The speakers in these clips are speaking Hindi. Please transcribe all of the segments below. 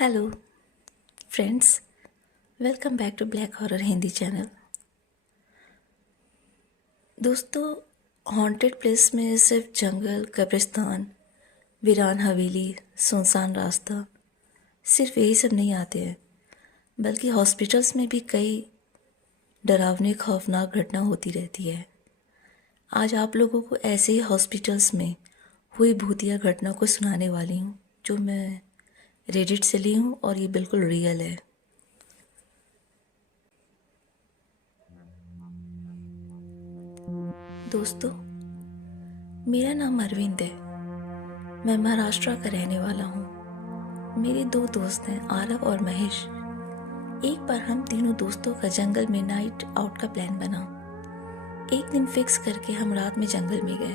Hello friends, welcome back to black horror Hindi channel. दोस्तों, हॉन्टेड प्लेस में सिर्फ जंगल, कब्रिस्तान, वीरान हवेली, सुनसान रास्ता सिर्फ यही सब नहीं आते हैं, बल्कि हॉस्पिटल्स में भी कई डरावनी खौफनाक घटना होती रहती है। आज आप लोगों को ऐसे ही हॉस्पिटल्स में हुई भूतिया घटना को सुनाने वाली हूँ, जो मैं रेडिट से ली हूँ और ये बिल्कुल रियल है। दोस्तों, मेरा नाम अरविंद है। मैं महाराष्ट्र का रहने वाला हूँ। मेरे दो दोस्त हैं, आरव और महेश। एक बार हम तीनों दोस्तों का जंगल में नाइट आउट का प्लान बना। एक दिन फिक्स करके हम रात में जंगल में गए।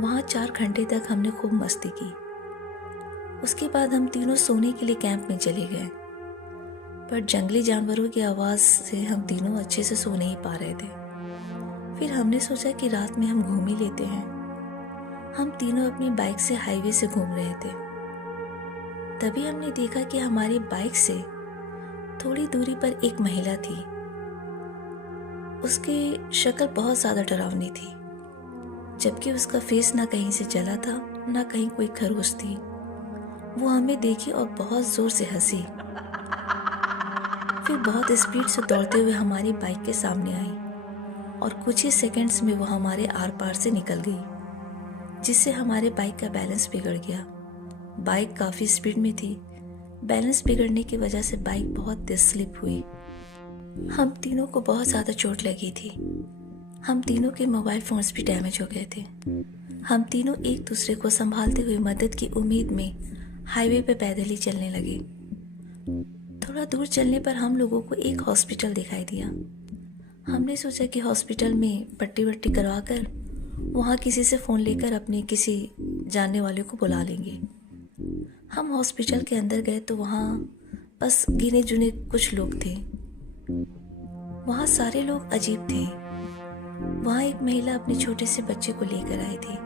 वहाँ 4 घंटे तक हमने खूब मस्ती की। उसके बाद हम तीनों सोने के लिए कैंप में चले गए, पर जंगली जानवरों की आवाज़ से हम तीनों अच्छे से सो नहीं पा रहे थे। फिर हमने सोचा कि रात में हम घूम ही लेते हैं। हम तीनों अपनी बाइक से हाईवे से घूम रहे थे। तभी हमने देखा कि हमारी बाइक से थोड़ी दूरी पर एक महिला थी। उसकी शक्ल बहुत ज़्यादा डरावनी थी, जबकि उसका फेस ना कहीं से जला था, ना कहीं कोई खरोच थी। वो हमें देखी और बहुत ज़ोर से हंसी। फिर बहुत स्पीड से दौड़ते हुए हमारी बाइक के सामने आई और कुछ ही सेकंड्स में वो हमारे आर पार से निकल गई, जिससे हमारे बाइक का बैलेंस बिगड़ गया। बाइक काफ़ी स्पीड में थी। बैलेंस बिगड़ने की वजह से बाइक बहुत तेज स्लिप हुई। हम तीनों को बहुत ज़्यादा चोट लगी थी। हम तीनों के मोबाइल फ़ोन्स भी डैमेज हो गए थे। हम तीनों एक दूसरे को संभालते हुए मदद की उम्मीद में हाईवे पे पैदल ही चलने लगे। थोड़ा दूर चलने पर हम लोगों को एक हॉस्पिटल दिखाई दिया। हमने सोचा कि हॉस्पिटल में पट्टी वट्टी करवा कर वहाँ किसी से फ़ोन लेकर अपने किसी जानने वाले को बुला लेंगे। हम हॉस्पिटल के अंदर गए तो वहाँ बस गिने चुने कुछ लोग थे। वहाँ सारे लोग अजीब थे। वहाँ एक महिला अपने छोटे से बच्चे को लेकर आई थी।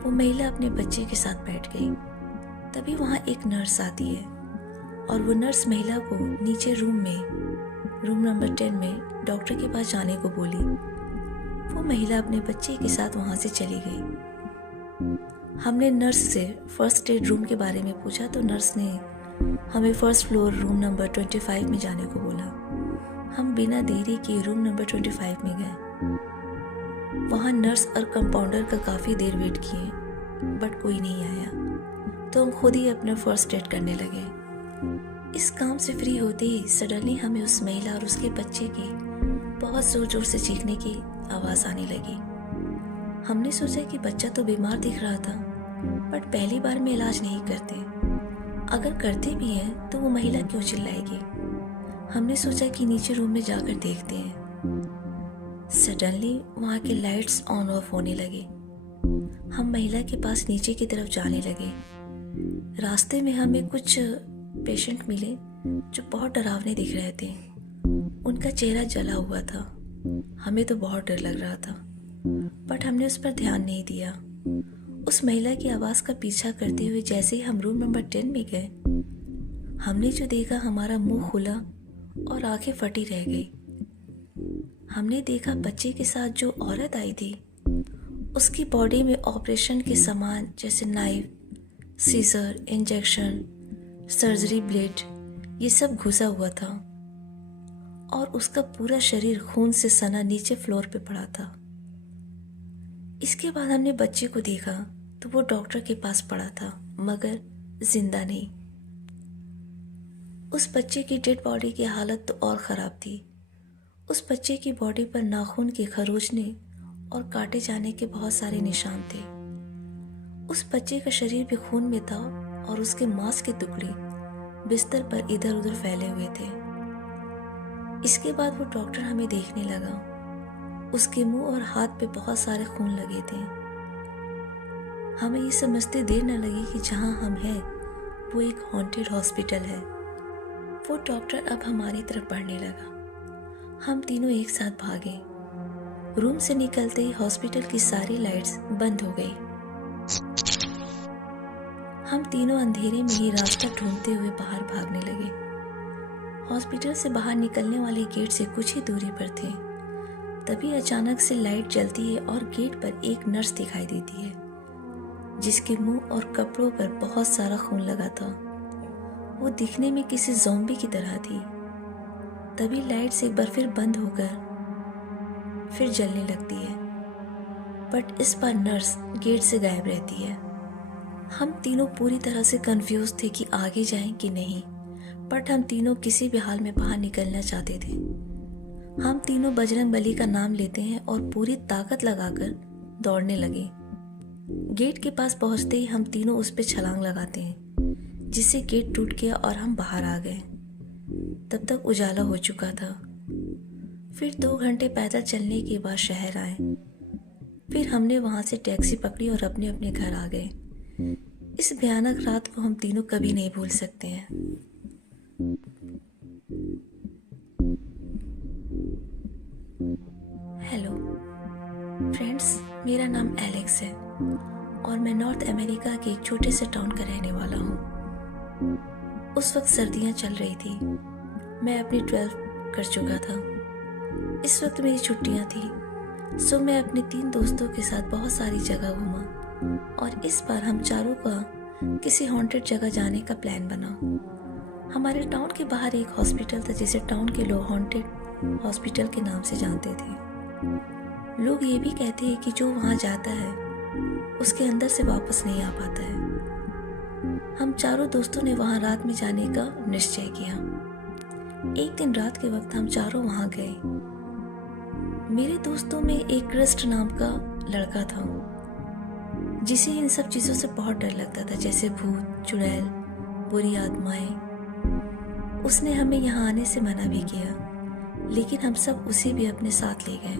वो महिला अपने बच्चे के साथ बैठ गई। तभी वहाँ एक नर्स आती है और वो नर्स महिला को नीचे रूम नंबर 10 में डॉक्टर के पास जाने को बोली। वो महिला अपने बच्चे के साथ वहाँ से चली गई। हमने नर्स से फर्स्ट एड रूम के बारे में पूछा तो नर्स ने हमें फर्स्ट फ्लोर रूम नंबर 25 में जाने को बोला। हम बिना देरी के रूम नंबर 25 में गए। वहाँ नर्स और कंपाउंडर का काफ़ी देर वेट किए, बट कोई नहीं आया, तो हम खुद ही अपना फर्स्ट एड करने लगे। इस काम से फ्री होते ही सडनली हमें उस महिला और उसके बच्चे की बहुत ज़ोर ज़ोर से चीखने की आवाज़ आने लगी। हमने सोचा कि बच्चा तो बीमार दिख रहा था, बट पहली बार में इलाज नहीं करते। अगर करते भी हैं तो वो महिला क्यों चिल्लाएगी। हमने सोचा कि नीचे रूम में जाकर देखते हैं। सडनली वहाँ के लाइट्स ऑन ऑफ होने लगे। हम महिला के पास नीचे की तरफ जाने लगे। रास्ते में हमें कुछ पेशेंट मिले जो बहुत डरावने दिख रहे थे। उनका चेहरा जला हुआ था। हमें तो बहुत डर लग रहा था, बट हमने उस पर ध्यान नहीं दिया। उस महिला की आवाज़ का पीछा करते हुए जैसे ही हम रूम नंबर 10 में गए, हमने जो देखा, हमारा मुंह खुला और आंखें फटी रह गई। हमने देखा बच्चे के साथ जो औरत आई थी, उसकी बॉडी में ऑपरेशन के सामान जैसे knife, scissor, injection, surgery blade, ये सब घुसा हुआ था और उसका पूरा शरीर खून से सना नीचे फ्लोर पे पड़ा था। इसके बाद हमने बच्चे को देखा तो वो डॉक्टर के पास पड़ा था, मगर जिंदा नहीं। उस बच्चे की डेड बॉडी की हालत तो और ख़राब थी। उस बच्चे की बॉडी पर नाखून के खरोचने और काटे जाने के बहुत सारे निशान थे। उस बच्चे का शरीर भी खून में था और उसके मांस के टुकड़े बिस्तर पर इधर उधर फैले हुए थे। इसके बाद वो डॉक्टर हमें देखने लगा। उसके मुंह और हाथ पे बहुत सारे खून लगे थे। हमें ये समझते देर न लगी कि जहाँ हम हैं वो एक हॉन्टेड हॉस्पिटल है। वो डॉक्टर अब हमारी तरफ बढ़ने लगा। हम तीनों एक साथ भागे। रूम से निकलते ही हॉस्पिटल की सारी लाइट्स बंद हो गई। हम तीनों अंधेरे में ही रास्ता ढूंढते हुए बाहर भागने लगे। हॉस्पिटल से बाहर निकलने वाले गेट से कुछ ही दूरी पर थे। तभी अचानक से लाइट जलती है और गेट पर एक नर्स दिखाई देती है, जिसके मुंह और कपड़ों पर बहुत सारा खून लगा था। वो दिखने में किसी ज़ॉम्बी की तरह थी। तभी लाइट्स एक बार फिर बंद होकर फिर जलने लगती है, बट इस बार नर्स गेट से गायब रहती है। हम तीनों पूरी तरह से कंफ्यूज थे कि आगे जाएं कि नहीं, बट हम तीनों किसी भी हाल में बाहर निकलना चाहते थे। हम तीनों बजरंग बली का नाम लेते हैं और पूरी ताकत लगाकर दौड़ने लगे। गेट के पास पहुंचते ही हम तीनों उस पर छलांग लगाते हैं, जिससे गेट टूट गया और हम बाहर आ गए। तब तक उजाला हो चुका था। फिर 2 घंटे पैदल चलने के बाद शहर आए। फिर हमने वहां से टैक्सी पकड़ी और अपने अपने घर आ गए। इस भयानक रात को हम तीनों कभी नहीं भूल सकते हैं। हेलो फ्रेंड्स, मेरा नाम एलेक्स है और मैं नॉर्थ अमेरिका के एक छोटे से टाउन का रहने वाला हूँ। उस वक्त सर्दियाँ चल रही थी। मैं अपनी 12th कर चुका था। इस वक्त मेरी छुट्टियाँ थी, सो मैं अपने 3 दोस्तों के साथ बहुत सारी जगह घूमा और इस बार हम चारों का किसी हॉन्टेड जगह जाने का प्लान बना। हमारे टाउन के बाहर एक हॉस्पिटल था जिसे टाउन के लोग हॉन्टेड हॉस्पिटल के नाम से जानते थे। लोग ये भी कहते हैं कि जो वहाँ जाता है उसके अंदर से वापस नहीं आ पाता है। हम चारों दोस्तों ने वहाँ रात में जाने का निश्चय किया। एक दिन रात के वक्त हम चारों वहाँ गए। मेरे दोस्तों में एक क्रिस्ट नाम का लड़का था, जिसे इन सब चीज़ों से बहुत डर लगता था, जैसे भूत, चुड़ैल, बुरी आत्माएं। उसने हमें यहाँ आने से मना भी किया, लेकिन हम सब उसे भी अपने साथ ले गए।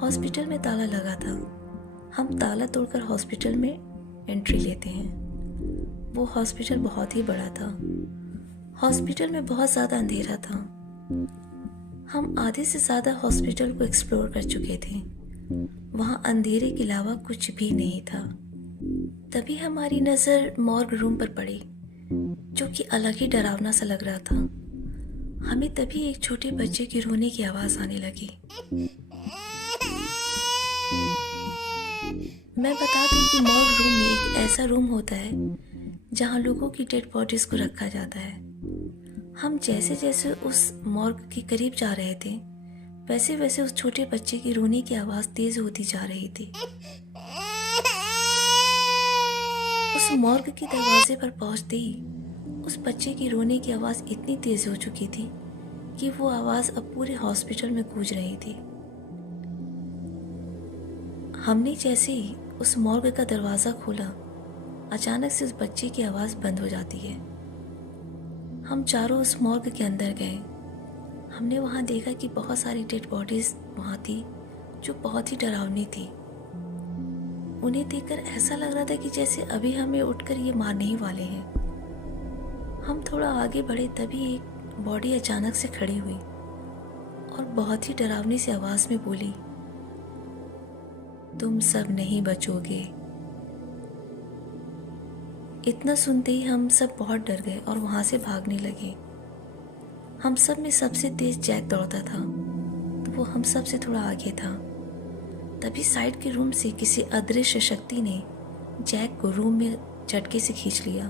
हॉस्पिटल में ताला लगा था। हम ताला तोड़कर हॉस्पिटल में एंट्री लेते हैं। वो हॉस्पिटल बहुत ही बड़ा था। हॉस्पिटल में बहुत ज़्यादा अंधेरा था। हम आधे से ज़्यादा हॉस्पिटल को एक्सप्लोर कर चुके थे। वहाँ अंधेरे के अलावा कुछ भी नहीं था। तभी हमारी नज़र मॉर्ग रूम पर पड़ी, जो कि अलग ही डरावना सा लग रहा था। हमें तभी एक छोटे बच्चे की रोने की आवाज़ आने लगी। मैं बता दूं कि मॉर्ग रूम में एक ऐसा रूम होता है जहाँ लोगों की डेड बॉडीज को रखा जाता है। हम जैसे जैसे उस मॉर्ग के करीब जा रहे थे, वैसे वैसे उस छोटे बच्चे की रोने की आवाज़ तेज होती जा रही थी। उस मॉर्ग के दरवाजे पर पहुंचते ही उस बच्चे की रोने की आवाज़ इतनी तेज हो चुकी थी कि वो आवाज़ अब पूरे हॉस्पिटल में गूंज रही थी। हमने जैसे ही उस मॉर्ग का दरवाज़ा खोला, अचानक से उस बच्चे की आवाज़ बंद हो जाती है। हम चारों उस मॉर्ग के अंदर गए। हमने वहाँ देखा कि बहुत सारी डेड बॉडीज़ वहाँ थी, जो बहुत ही डरावनी थी। उन्हें देखकर ऐसा लग रहा था कि जैसे अभी हमें उठकर ये मारने ही वाले हैं। हम थोड़ा आगे बढ़े, तभी एक बॉडी अचानक से खड़ी हुई और बहुत ही डरावनी सी आवाज़ में बोली, तुम सब नहीं बचोगे। इतना सुनते ही हम सब बहुत डर गए और वहाँ से भागने लगे। हम सब में सबसे तेज जैक दौड़ता था, तो वो हम सब से थोड़ा आगे था। तभी साइड के रूम से किसी अदृश्य शक्ति ने जैक को रूम में झटके से खींच लिया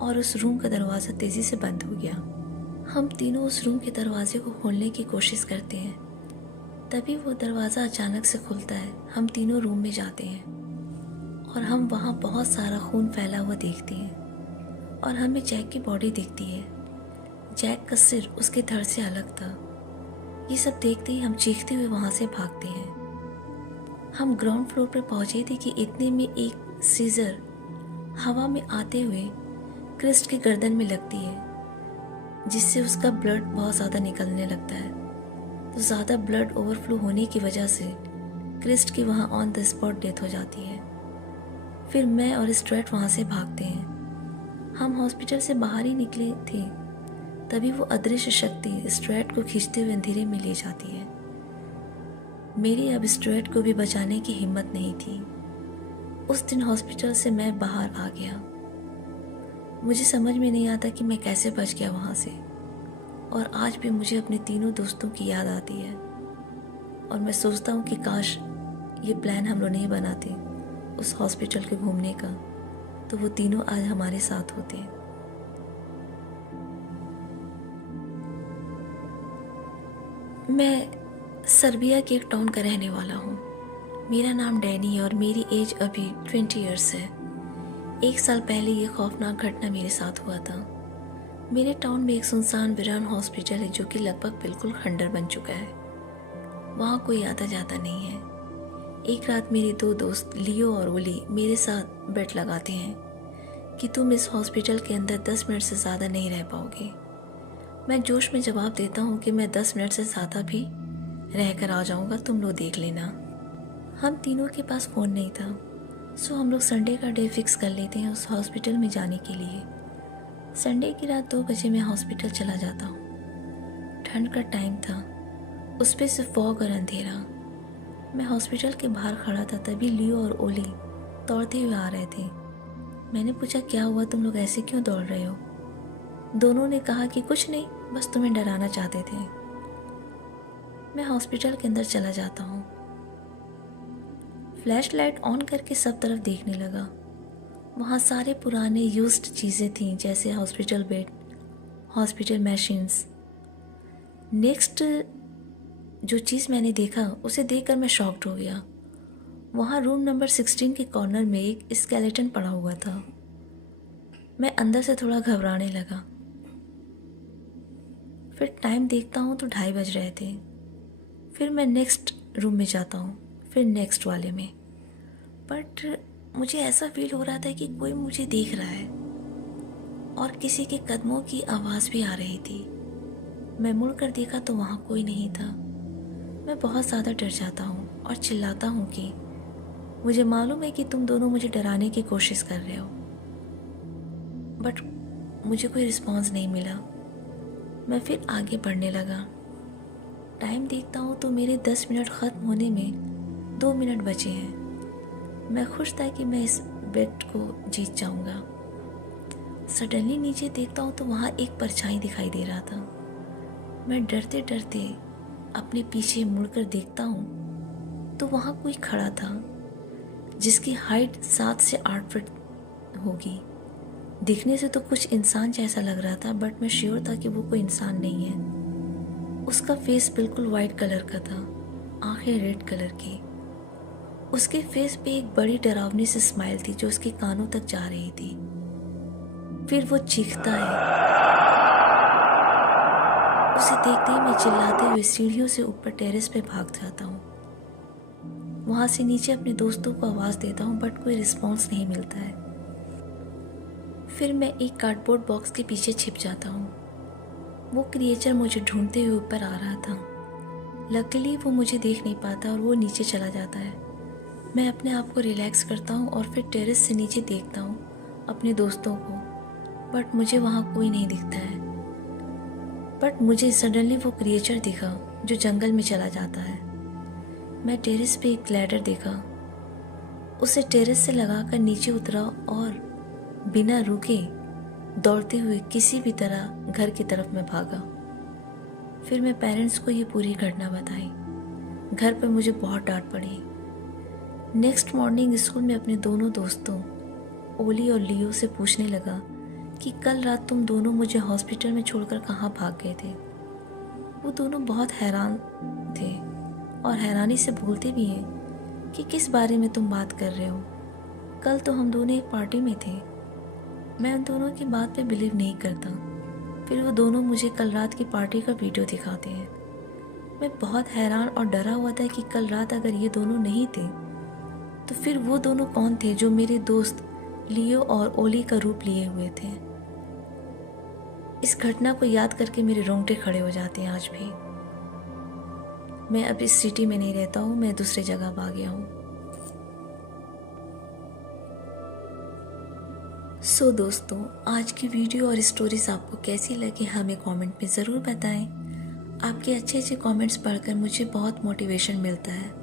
और उस रूम का दरवाज़ा तेज़ी से बंद हो गया। हम तीनों उस रूम के दरवाजे को खोलने की कोशिश करते हैं। तभी वो दरवाज़ा अचानक से खुलता है। हम तीनों रूम में जाते हैं और हम वहाँ बहुत सारा खून फैला हुआ देखते हैं और हमें जैक की बॉडी दिखती है। जैक का सिर उसके धड़ से अलग था। ये सब देखते ही हम चीखते हुए वहाँ से भागते हैं। हम ग्राउंड फ्लोर पर पहुँचे थे कि इतने में एक सीजर हवा में आते हुए क्रिस्ट की गर्दन में लगती है, जिससे उसका ब्लड बहुत ज़्यादा निकलने लगता है। तो ज़्यादा ब्लड ओवरफ्लो होने की वजह से क्रिस्ट की वहाँ ऑन द स्पॉट डेथ हो जाती है। फिर मैं और स्ट्रेट वहाँ से भागते हैं। हम हॉस्पिटल से बाहर ही निकले थे, तभी वो अदृश्य शक्ति स्ट्रेट को खींचते हुए अंधेरे में ले जाती है। मेरी अब स्ट्रेट को भी बचाने की हिम्मत नहीं थी। उस दिन हॉस्पिटल से मैं बाहर आ गया मुझे समझ में नहीं आता कि मैं कैसे बच गया वहाँ से। और आज भी मुझे अपने तीनों दोस्तों की याद आती है और मैं सोचता हूँ कि काश ये प्लान हम लोग नहीं बनाते उस हॉस्पिटल के घूमने का, तो वो तीनों आज हमारे साथ होते। मैं सर्बिया के एक टाउन का रहने वाला हूँ। मेरा नाम डैनी है और मेरी एज अभी 20 ईयर्स है। 1 साल पहले ये खौफनाक घटना मेरे साथ हुआ था। मेरे टाउन में एक सुनसान वीरान हॉस्पिटल है जो कि लगभग बिल्कुल खंडर बन चुका है। वहाँ कोई आता जाता नहीं है। एक रात मेरे 2 दोस्त लियो और ओली मेरे साथ बेट लगाते हैं कि तुम इस हॉस्पिटल के अंदर 10 मिनट से ज़्यादा नहीं रह पाओगे। मैं जोश में जवाब देता हूँ कि मैं 10 मिनट से ज़्यादा भी रह कर आ जाऊँगा, तुम लोग देख लेना। हम तीनों के पास फ़ोन नहीं था, सो हम लोग संडे का डे फिक्स कर लेते हैं उस हॉस्पिटल में जाने के लिए। संडे की रात 2 बजे मैं हॉस्पिटल चला जाता हूँ। ठंड का टाइम था, उस पर सिर्फ फॉग और अंधेरा। मैं हॉस्पिटल के बाहर खड़ा था, तभी लियो और ओली दौड़ते हुए आ रहे थे। मैंने पूछा, क्या हुआ, तुम लोग ऐसे क्यों दौड़ रहे हो? दोनों ने कहा कि कुछ नहीं, बस तुम्हें डराना चाहते थे। मैं हॉस्पिटल के अंदर चला जाता हूँ। फ्लैश लाइट ऑन करके सब तरफ देखने लगा। वहाँ सारे पुराने यूज्ड चीज़ें थीं, जैसे hospital bed, hospital machines. Next जो चीज़ मैंने देखा उसे देखकर मैं शॉक्ड हो गया। वहाँ रूम नंबर 16 के कॉर्नर में एक स्केलेटन पड़ा हुआ था। मैं अंदर से थोड़ा घबराने लगा। फिर टाइम देखता हूँ तो 2:30 बज रहे थे। फिर मैं नेक्स्ट रूम में जाता हूँ, फिर नेक्स्ट वाले में, बट मुझे ऐसा फील हो रहा था कि कोई मुझे देख रहा है और किसी के कदमों की आवाज़ भी आ रही थी। मैं मुड़कर देखा तो वहाँ कोई नहीं था। मैं बहुत ज़्यादा डर जाता हूँ और चिल्लाता हूँ कि मुझे मालूम है कि तुम दोनों मुझे डराने की कोशिश कर रहे हो, बट मुझे कोई रिस्पॉन्स नहीं मिला। मैं फिर आगे बढ़ने लगा। टाइम देखता हूँ तो मेरे 10 मिनट ख़त्म होने में 2 मिनट बचे हैं। मैं खुश था कि मैं इस बेट को जीत जाऊंगा। सडनली नीचे देखता हूँ तो वहाँ एक परछाई दिखाई दे रहा था। मैं डरते डरते अपने पीछे मुड़कर देखता हूँ तो वहाँ कोई खड़ा था जिसकी हाइट 7 से 8 फीट होगी। दिखने से तो कुछ इंसान जैसा लग रहा था, बट मैं श्योर था कि वो कोई इंसान नहीं है। उसका फेस बिल्कुल वाइट कलर का था, आंखें रेड कलर की। उसके फेस पे एक बड़ी डरावनी सी स्माइल थी जो उसके कानों तक जा रही थी। फिर वो चीखता है। उसे देखते ही मैं चिल्लाते हुए सीढ़ियों से ऊपर टेरेस पे भाग जाता हूँ। वहाँ से नीचे अपने दोस्तों को आवाज़ देता हूँ, बट कोई रिस्पॉन्स नहीं मिलता है। फिर मैं एक कार्डबोर्ड बॉक्स के पीछे छिप जाता हूँ। वो क्रिएचर मुझे ढूंढते हुए ऊपर आ रहा था। लकीली वो मुझे देख नहीं पाता और वो नीचे चला जाता है। मैं अपने आप को रिलैक्स करता हूँ और फिर टेरेस से नीचे देखता हूँ अपने दोस्तों को, बट मुझे वहाँ कोई नहीं दिखता है। बट मुझे सडनली वो क्रिएचर दिखा जो जंगल में चला जाता है। मैं टेरेस पे एक लैडर देखा, उसे टेरेस से लगाकर नीचे उतरा और बिना रुके दौड़ते हुए किसी भी तरह घर की तरफ मैं भागा। फिर मैं पेरेंट्स को ये पूरी घटना बताई। घर पे मुझे बहुत डांट पड़ी। नेक्स्ट मॉर्निंग स्कूल में अपने दोनों दोस्तों ओली और लियो से पूछने लगा कि कल रात तुम दोनों मुझे हॉस्पिटल में छोड़कर कहाँ भाग गए थे। वो दोनों बहुत हैरान थे और हैरानी से बोलते भी हैं कि किस बारे में तुम बात कर रहे हो, कल तो हम दोनों एक पार्टी में थे। मैं उन दोनों की बात पे बिलीव नहीं करता। फिर वो दोनों मुझे कल रात की पार्टी का वीडियो दिखाते हैं। मैं बहुत हैरान और डरा हुआ था कि कल रात अगर ये दोनों नहीं थे तो फिर वो दोनों कौन थे जो मेरे दोस्त लियो और ओली का रूप लिए हुए थे। इस घटना को याद करके मेरे रोंगटे खड़े हो जाते हैं आज भी। मैं अब इस सिटी में नहीं रहता हूँ, मैं दूसरी जगह भाग गया हूँ। सो दोस्तों, आज की वीडियो और स्टोरीज आपको कैसी लगी हमें कमेंट में ज़रूर बताएं। आपके अच्छे अच्छे कमेंट्स पढ़कर मुझे बहुत मोटिवेशन मिलता है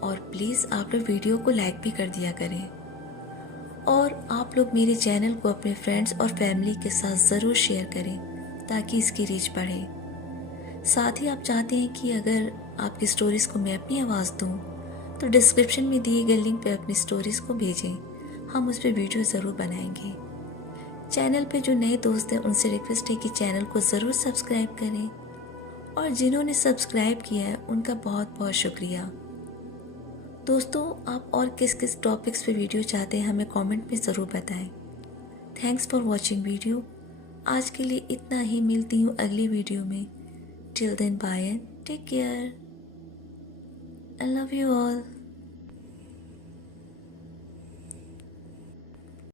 और प्लीज़ आप लोग वीडियो को लाइक भी कर दिया करें। और आप लोग मेरे चैनल को अपने फ्रेंड्स और फैमिली के साथ ज़रूर शेयर करें ताकि इसकी रीच बढ़े। साथ ही आप चाहते हैं कि अगर आपकी स्टोरीज़ को मैं अपनी आवाज़ दूं, तो डिस्क्रिप्शन में दिए गए लिंक पर अपनी स्टोरीज़ को भेजें, हम उस पर वीडियो ज़रूर बनाएंगे। चैनल पे जो नए दोस्त हैं उनसे रिक्वेस्ट है कि चैनल को ज़रूर सब्सक्राइब करें, और जिन्होंने सब्सक्राइब किया है उनका बहुत बहुत शुक्रिया। दोस्तों, आप और किस किस टॉपिक्स पे वीडियो चाहते हैं हमें कमेंट में ज़रूर बताएं। Thanks for watching video. आज के लिए इतना ही, मिलती हूँ अगली वीडियो में। Till then bye and take care. I love you all.